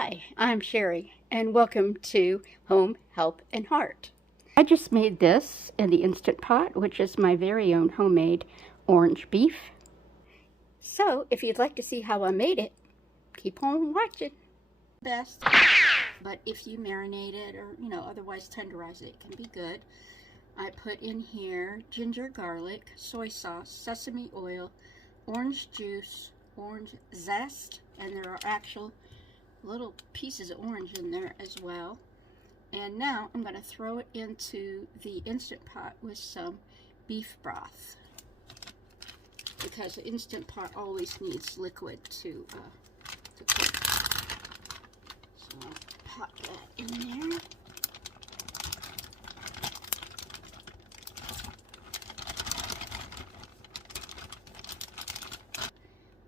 Hi, I'm Sherry, and welcome to Home, Help, and Heart. I just made this in the Instant Pot, which is my very own homemade orange beef. So, if you'd like to see how I made it, keep on watching. Best, but if you marinate it or, otherwise tenderize it, it can be good. I put in here ginger, garlic, soy sauce, sesame oil, orange juice, orange zest, and there are actual little pieces of orange in there as well. And now I'm going to throw it into the Instant Pot with some beef broth, because the Instant Pot always needs liquid to cook. So I'll pop that in there.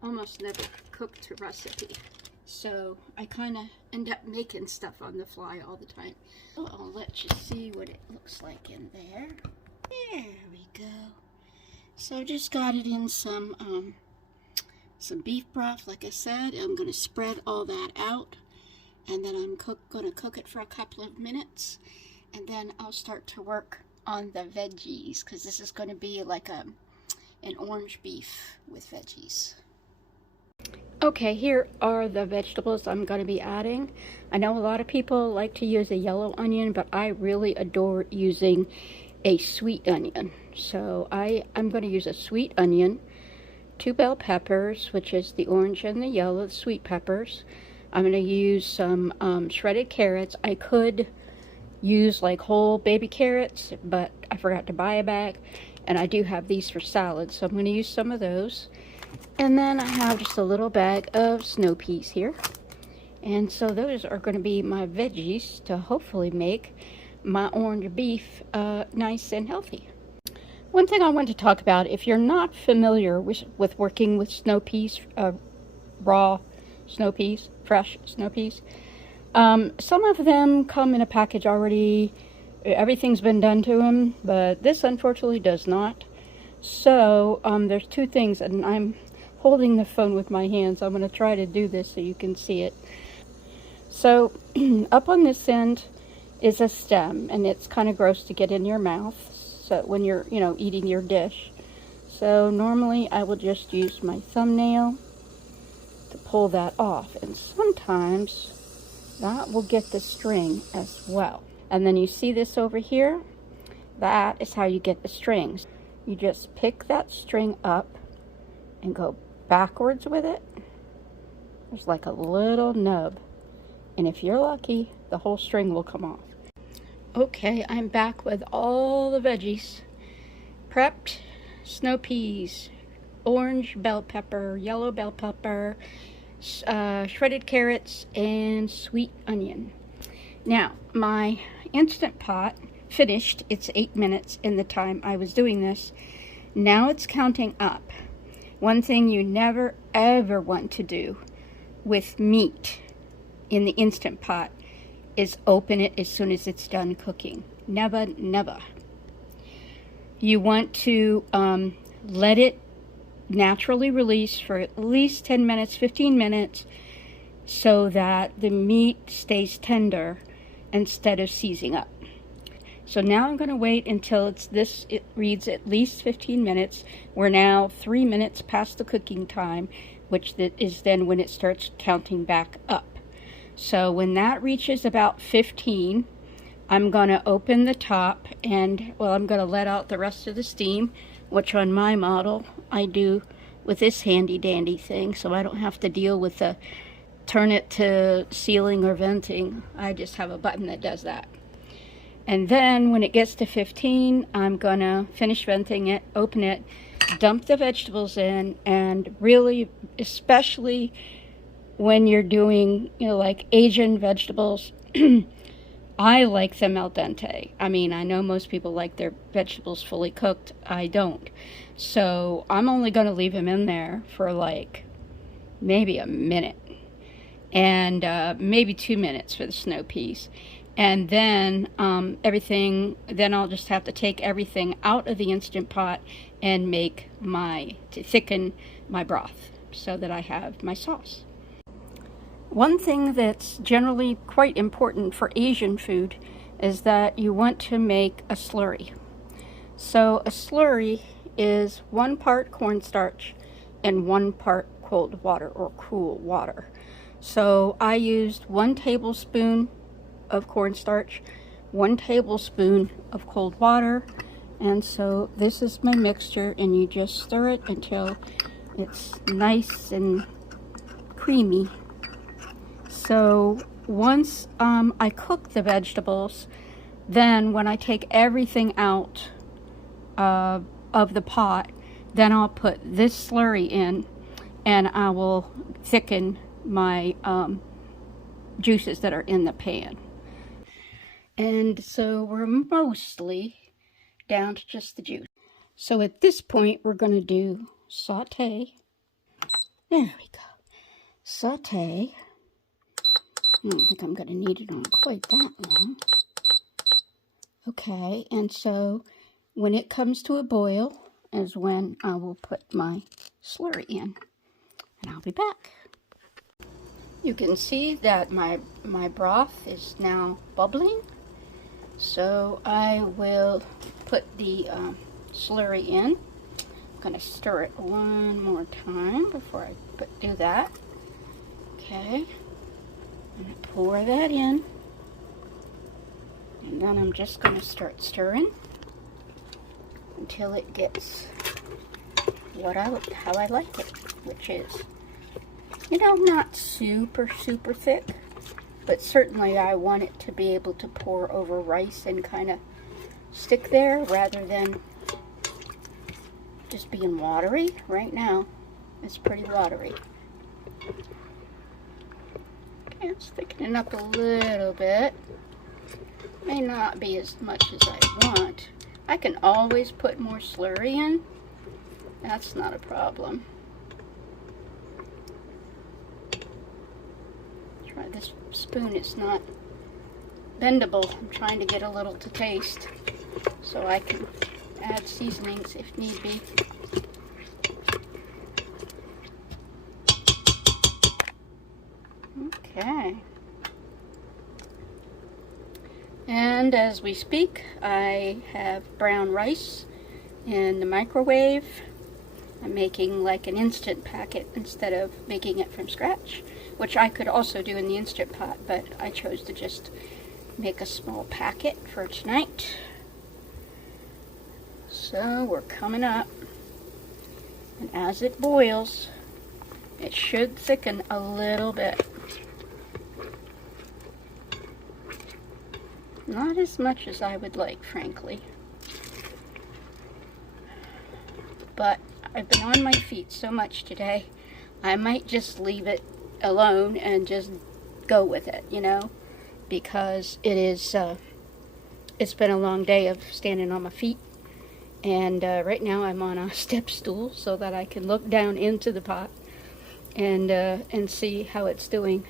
Almost never cooked to recipe, so I kind of end up making stuff on the fly all the time. So I'll let you see what it looks like in there. There we go. So I just got it in some beef broth, like I said. I'm going to spread all that out, and then I'm going to cook it for a couple of minutes, and then I'll start to work on the veggies, because this is going to be like an orange beef with veggies. Okay, here are the vegetables I'm going to be adding. I know a lot of people like to use a yellow onion, but I really adore using a sweet onion. So I'm going to use a sweet onion, 2 bell peppers, which is the orange and the yellow, the sweet peppers. I'm going to use some shredded carrots. I could use like whole baby carrots, but I forgot to buy a bag, and I do have these for salad, so I'm going to use some of those. And then I have just a little bag of snow peas here. And so those are going to be my veggies to hopefully make my orange beef nice and healthy. One thing I want to talk about, if you're not familiar with working with snow peas, raw snow peas, fresh snow peas, some of them come in a package already. Everything's been done to them, but this unfortunately does not. So there's two things, and I'm holding the phone with my hands. I'm going to try to do this so you can see it. So up on this end is a stem, and it's kind of gross to get in your mouth, so when you're eating your dish. So normally I will just use my thumbnail to pull that off, and sometimes that will get the string as well. And then you see this over here, that is how you get the strings. You just pick that string up and go backwards with it. There's like a little nub, and if you're lucky, the whole string will come off. Okay, I'm back with all the veggies prepped: snow peas, orange bell pepper, yellow bell pepper, shredded carrots, and sweet onion. Now, my Instant Pot finished. It's 8 minutes in the time I was doing this. Now it's counting up. One thing you never ever want to do with meat in the Instant Pot is open it as soon as it's done cooking. Never, never. You want to let it naturally release for at least 10 minutes, 15 minutes, so that the meat stays tender instead of seizing up. So now I'm going to wait until it reads at least 15 minutes. We're now 3 minutes past the cooking time, which is then when it starts counting back up. So when that reaches about 15, I'm going to open the top, and I'm going to let out the rest of the steam, which on my model I do with this handy dandy thing, so I don't have to deal with the turn it to sealing or venting. I just have a button that does that. And then when it gets to 15, I'm gonna finish venting it, open it, dump the vegetables in, and really, especially when you're doing, like Asian vegetables, I like them al dente. I mean, I know most people like their vegetables fully cooked. I don't. So I'm only gonna leave them in there for like maybe a minute, and maybe 2 minutes for the snow peas. And then then I'll just have to take everything out of the Instant Pot and to thicken my broth so that I have my sauce. One thing that's generally quite important for Asian food is that you want to make a slurry. So a slurry is 1 part cornstarch and 1 part cold water or cool water. So I used 1 tablespoon of cornstarch, 1 tablespoon of cold water, and so this is my mixture, and you just stir it until it's nice and creamy. So once I cook the vegetables, then when I take everything out of the pot, then I'll put this slurry in, and I will thicken my juices that are in the pan. And so we're mostly down to just the juice. So at this point, we're going to do saute. There we go. Saute. I don't think I'm going to need it on quite that long. Okay, and so when it comes to a boil is when I will put my slurry in. And I'll be back. You can see that my broth is now bubbling. So I will put the slurry in. I'm going to stir it one more time before I do that. Okay. I'm going to pour that in. And then I'm just going to start stirring until it gets how I like it, which is, you know, not super thick, but certainly I want it to be able to pour over rice and kind of stick there rather than just being watery. Right now it's pretty watery. Okay, it's thickening up a little bit. May not be as much as I want. I can always put more slurry in. That's not a problem. Try this spoon, it's not bendable. I'm trying to get a little to taste so I can add seasonings if need be. Okay. And as we speak, I have brown rice in the microwave. I'm making like an instant packet instead of making it from scratch, which I could also do in the Instant Pot, but I chose to just make a small packet for tonight. So we're coming up, and as it boils, it should thicken a little bit. Not as much as I would like, frankly. But I've been on my feet so much today, I might just leave it alone and just go with it, you know, because it is, it's been a long day of standing on my feet, and right now I'm on a step stool so that I can look down into the pot and see how it's doing.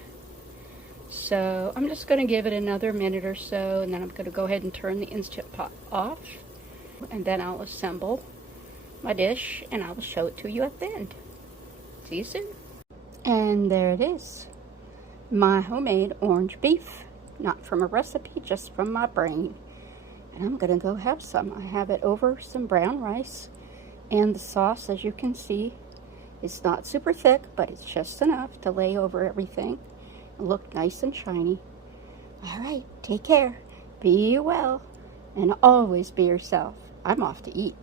So I'm just going to give it another minute or so, and then I'm going to go ahead and turn the Instant Pot off, and then I'll assemble my dish and I will show it to you at the end. See you soon. And there it is, my homemade orange beef, not from a recipe, just from my brain. And I'm gonna go have some. I have it over some brown rice, and the sauce, as you can see, is not super thick, but it's just enough to lay over everything and look nice and shiny. All right, take care, be well, and always be yourself. I'm off to eat.